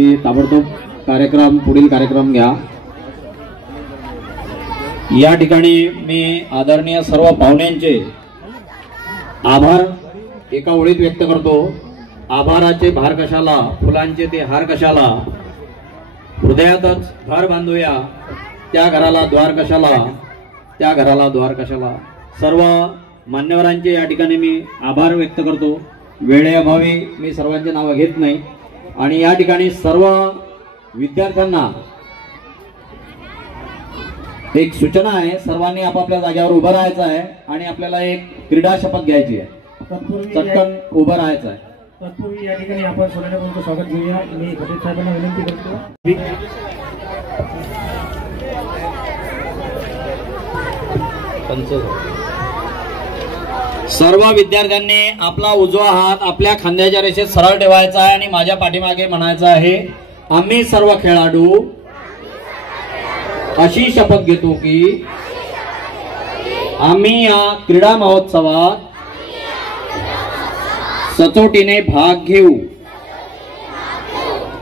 की ताबडतोब पुढील कार्यक्रम घ्या। या ठिकाणी मी आदरणीय सर्व पाहुण्यांचे आभार एका ओळीत व्यक्त करतो। आभाराचे भार कशाला, फुलांचे ते हार कशाला, हृदयातच घर बांधूया, त्या घराला द्वार कशाला, त्या घराला द्वार कशाला। सर्व मान्यवरांचे या ठिकाणी मी आभार व्यक्त करतो। वेळेअभावी मी सर्वांचे नाव घेत नाही आणि या ठिकाणी सर्व विद्यार्थ्यांना एक सूचना आहे, सर्वांनी आपापल्या जागेवर उभं राहायचं आहे आणि आपल्याला एक क्रीडा शपथ घ्यायची आहे। चटकन उभं राहायचं आहे। तत्पूर्वी या ठिकाणी आपण सोन्याचं स्वागत घेऊया। मी घटक साहेबांना विनंती करतो। सर्व विद्यार्थ्यांनी आपला उजवा हात आपल्या खांद्याच्या रेषेत सरळ ठेवायचा आहे आणि माझ्या पाठीमागे म्हणायचं आहे, आम्ही सर्व खेळाडू अशी शपथ घेतो की आम्ही या क्रीडा महोत्सवात सचोटीने भाग घेऊ।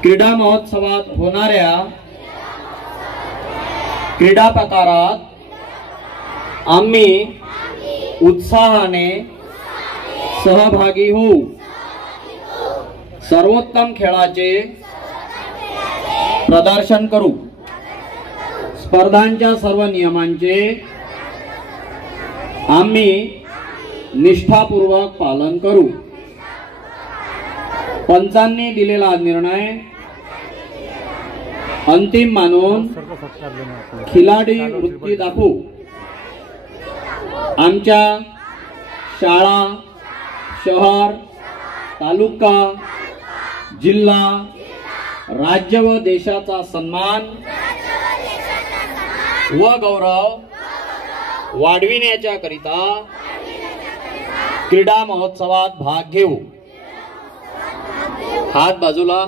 क्रीडा महोत्सवात होणाऱ्या क्रीडा प्रकारात आम्ही उत्साहाने सहभागी होऊ। सर्वोत्तम खेळाचे प्रदर्शन करू। स्पर्धांच्या सर्व नियमांचे आम्ही निष्ठापूर्वक पालन करू। पंचांनी दिलेला निर्णय अंतिम मानून खिलाडी वृत्ती दाखवू। आमच्या शाळा, शहर, तालुका, जिल्हा, राज्य व देशाचा सन्मान व गौरव वाढविण्याच्या करिता क्रीडा महोत्सवात भाग घेऊ। हात बाजूला।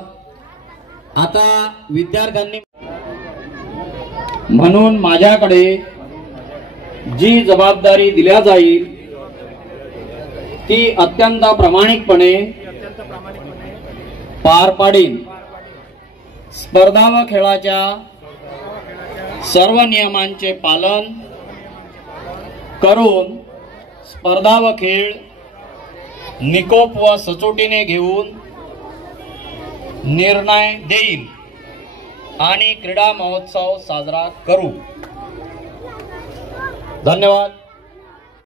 आता विद्यार्थ्यांनी म्हणून माझ्याकडे जी जबाबदारी दिल्या जाईल ती अत्यंत प्रामाणिकपणे पार पाडीन। स्पर्धा व खेळाच्या सर्व नियमांचे पालन करून स्पर्धा व खेळ निकोप व सचोटीने घेऊन निर्णय देईल आणि क्रीडा महोत्सव साजरा करू। धन्यवाद।